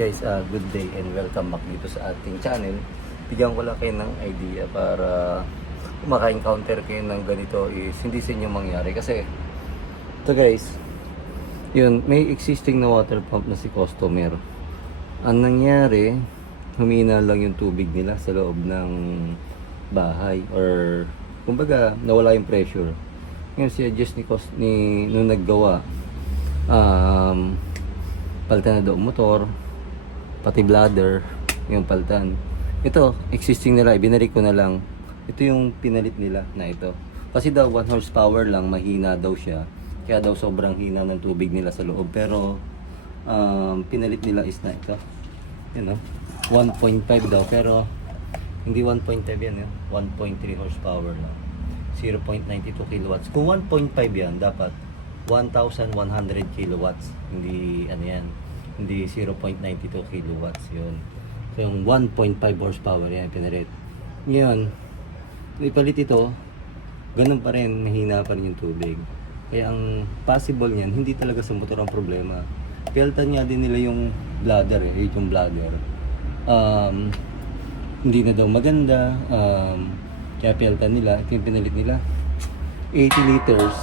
guys, uh, good day and welcome back dito sa ating channel. Bigyan ko lang kayo ng idea para kung maka-encounter kayo ng ganito is hindi sa inyo mangyari. Kasi, ito guys, yun, may existing na water pump na si customer. Ang nangyari, humina lang yung tubig nila sa loob ng bahay or kumbaga nawala yung pressure. Ngayon si adjust ni, Cos- ni nung naggawa, um, palitan na daw motor, pati bladder, yung palitan. Ito, existing nila, ibinalik ko na lang. Ito yung pinalit nila na ito. Kasi daw 1 horsepower lang, mahina daw siya. Kaya daw sobrang hina ng tubig nila sa loob. Pero, um, pinalit nila is na ito. Yun know, 1.5 daw. Pero, hindi 1.5 yan yun. 1.3 horsepower lang. 0.92 kilowatts. Kung 1.5 yan, dapat 1,100 kilowatts. Hindi, ano yan, hindi 0.92 kilowatts yun. So, yung 1.5 horsepower yan, pinalit. Ngayon, ipalit ito, ganun pa rin, mahina pa rin yung tubig. Kaya ang possible niyan, hindi talaga sa motor ang problema. Piltan nga din nila yung bladder eh, yung bladder. Um, hindi na daw maganda. Um, kaya piltan nila, ito yung pinalit nila. 80 liters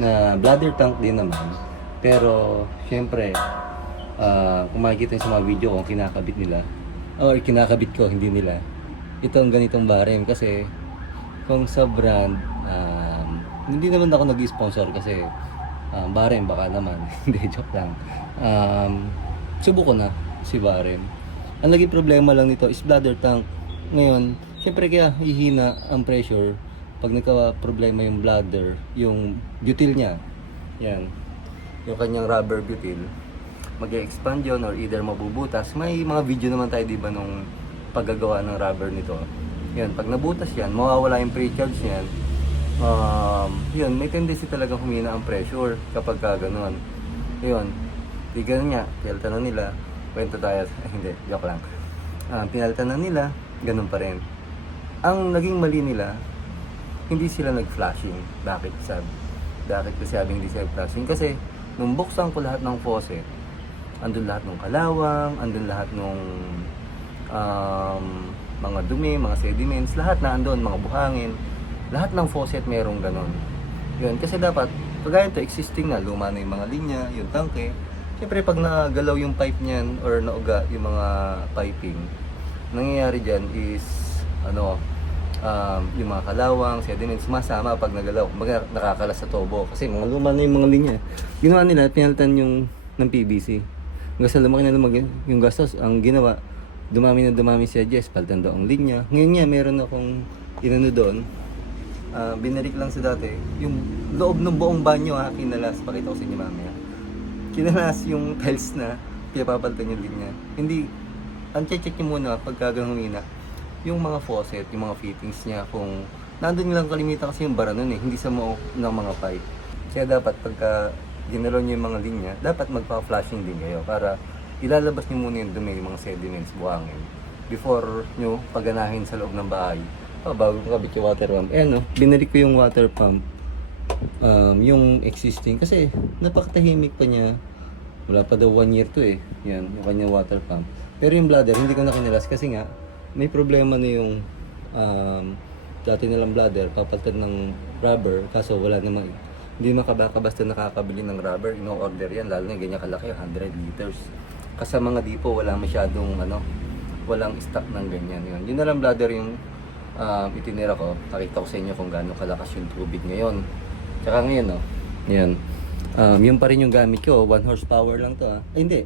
na bladder tank din naman. Pero, syempre, ah kung makikita sa mga video kung kinakabit nila, or kinakabit ko, hindi nila, ito ang ganitong barem kasi kung sa brand, um, hindi naman ako nag-sponsor kasi um, barem baka naman, hindi, joke lang. Um, subuko na si barem. Ang naging problema lang nito is bladder tank. Ngayon, syempre kaya hihina ang pressure pag nagka-problema yung bladder, yung butyl niya. Yan. Yung kanyang rubber butyl mag expand yun or either mabubutas. May mga video naman tayo, di ba, nung paggagawa ng rubber nito. Yan, pag nabutas yan, mawawala yung pre-charge niyan. Um, yun, may tendency talaga humina ang pressure kapag ka ganun. Yun, di ganun nga, pinalitan na nila. Kwento tayo, hindi, joke lang. Ah, pinalitan na nila, ganun pa rin. Ang naging mali nila, hindi sila nag-flashing. Bakit sabi? Bakit ko sabing hindi sila nag-flashing? Kasi, nung buksan ko lahat ng faucet, andun lahat ng kalawang, andun lahat ng um, mga dumi, mga sediments, lahat na andun, mga buhangin. Lahat ng faucet merong ganon. Yun, kasi dapat, kagaya ito, existing na, luma na yung mga linya, yung tangke. Siyempre, pag nagalaw yung pipe niyan or nauga yung mga piping, nangyayari dyan is, ano, um, yung mga kalawang, sediments, masama pag nagalaw. Kumbaga, nakakalas sa tobo. Kasi mga luma na yung mga linya. Ginawa nila, pinalitan yung ng PVC. Hanggang sa lumaki na lumaki yung gastos, ang ginawa, dumami na dumami si Jess, palitan daw ang linya. Ngayon nga, meron akong inano doon, Ah, binarik lang sa dati, yung loob ng buong banyo ha, kinalas, pakita ko sa inyo mamaya. Kinalas yung tiles na, pinapapalitan yung linya. Hindi, ang check nyo muna pagka ganun humina, yung mga faucet, yung mga fittings niya, kung nandun lang kalimitan kasi yung bara nun eh, hindi sa mo ng mga pipe. Kaya dapat pagka ginalaw nyo yung mga linya, dapat magpa-flashing din kayo para ilalabas nyo muna yung dumi, yung mga sediments, buhangin before nyo paganahin sa loob ng bahay. Oh, bago ko kabit yung water pump. Eh no, binalik ko yung water pump. Um, yung existing. Kasi napakatahimik pa niya. Wala pa daw one year to eh. Yan, yung kanyang water pump. Pero yung bladder, hindi ko na kinalas kasi nga, may problema na yung um, dati nilang bladder, papalitan ng rubber, kaso wala namang hindi makabaka basta nakakabili ng rubber, ino-order yan, lalo na ganyan kalaki, 100 liters. Kasi sa mga dipo, wala masyadong ano, walang stock ng ganyan. Yun, yun na lang bladder yung um, itinira ko. Nakita ko sa inyo kung gaano kalakas yung tubig ngayon. Tsaka ngayon, no? Yan. Um, yun pa rin yung gamit ko. 1 horsepower lang to, ah. Ay, hindi.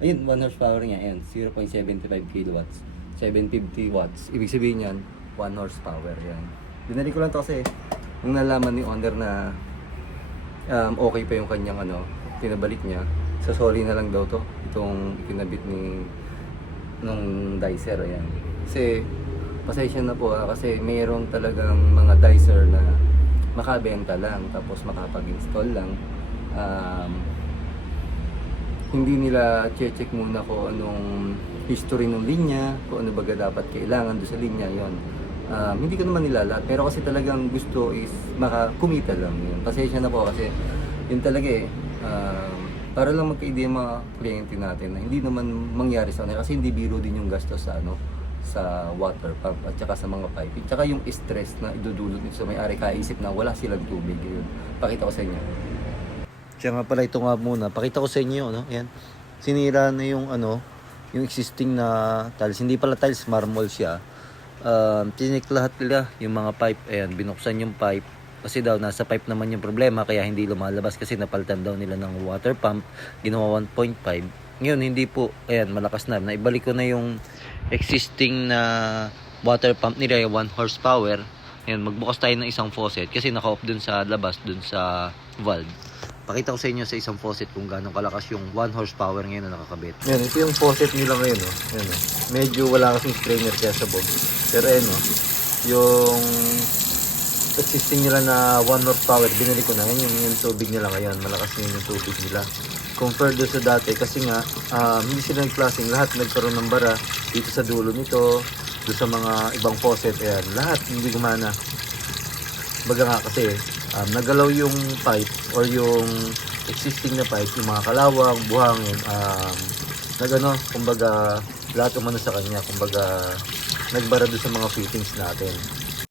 Ayun, 1 horsepower niya. Ayan, 0.75 kilowatts. 750 watts. Ibig sabihin yan, 1 horsepower. Yan. Binalik ko lang to kasi nung nalaman ni owner na um, okay pa yung kanyang ano, pinabalik niya. Sa sorry na lang daw to. Itong pinabit ni nung dicer. Ayan. Kasi pasensya na po ah, kasi mayroong talagang mga dicer na makabenta lang tapos makapag-install lang um, hindi nila check muna kung anong history ng linya kung ano baga dapat kailangan doon sa linya yon um, hindi ko naman nilalat pero kasi talagang gusto is makakumita lang yun pasensya na po kasi yun talaga eh um, para lang magka-idea mga kliyente natin na hindi naman mangyari sa kanila kasi hindi biro din yung gastos sa ano sa water pump at saka sa mga pipe. At saka yung stress na idudulot nito sa may-ari kaisip na wala silang tubig. Yun. Pakita ko sa inyo. Siya nga pala ito nga muna. Pakita ko sa inyo, no? Yan. Sinira na yung ano, yung existing na tiles. Hindi pala tiles, marble siya. Um, tinik lahat nila yung mga pipe. Ayan, binuksan yung pipe. Kasi daw, nasa pipe naman yung problema, kaya hindi lumalabas kasi napalitan daw nila ng water pump. Ginawa 1.5. Ngayon, hindi po, ayan, malakas na. Naibalik ko na yung existing na water pump nila, yung 1 horsepower. Ayan, magbukas tayo ng isang faucet kasi naka-off dun sa labas, dun sa valve. Pakita ko sa inyo sa isang faucet kung gaano kalakas yung 1 horsepower ngayon na nakakabit. Yan, ito yung faucet nila ngayon. Oh. Yan, oh. Medyo wala kasing strainer kaya sa bulb. Pero ayan, oh. yung existing nila na 1 horsepower, binili ko na. Yan yung, yung tubig nila ngayon. Malakas na yun yung tubig nila. Compared doon sa dati, kasi nga, um, hindi sila nag-classing. Lahat nagkaroon ng bara dito sa dulo nito, doon sa mga ibang faucet. Ayan, lahat hindi gumana. Baga nga kasi, um, nagalaw yung pipe or yung existing na pipe, yung mga kalawang, buhangin, um, nagano, kumbaga, lahat umano sa kanya, kumbaga, nagbara doon sa mga fittings natin.